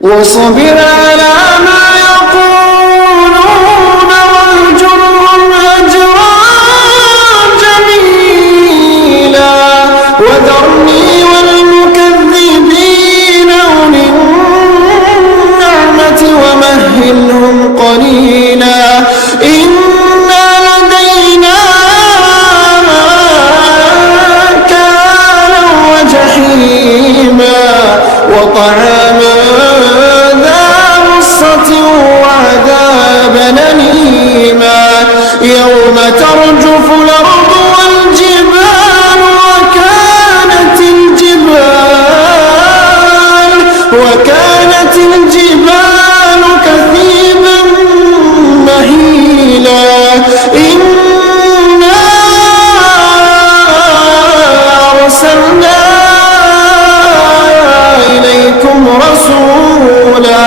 واصبر على ما يقولون وارجوهم أجرا جميلا وذرني والمكذبين أولي النعمة ومهلهم قليلا إن لدينا أنكالا وجحيما وطعاما وعذابا أليما يوم ترجف الأرض والجبال وكانت الجبال كثيبا مهيلا إنا أرسلنا إليكم رسولا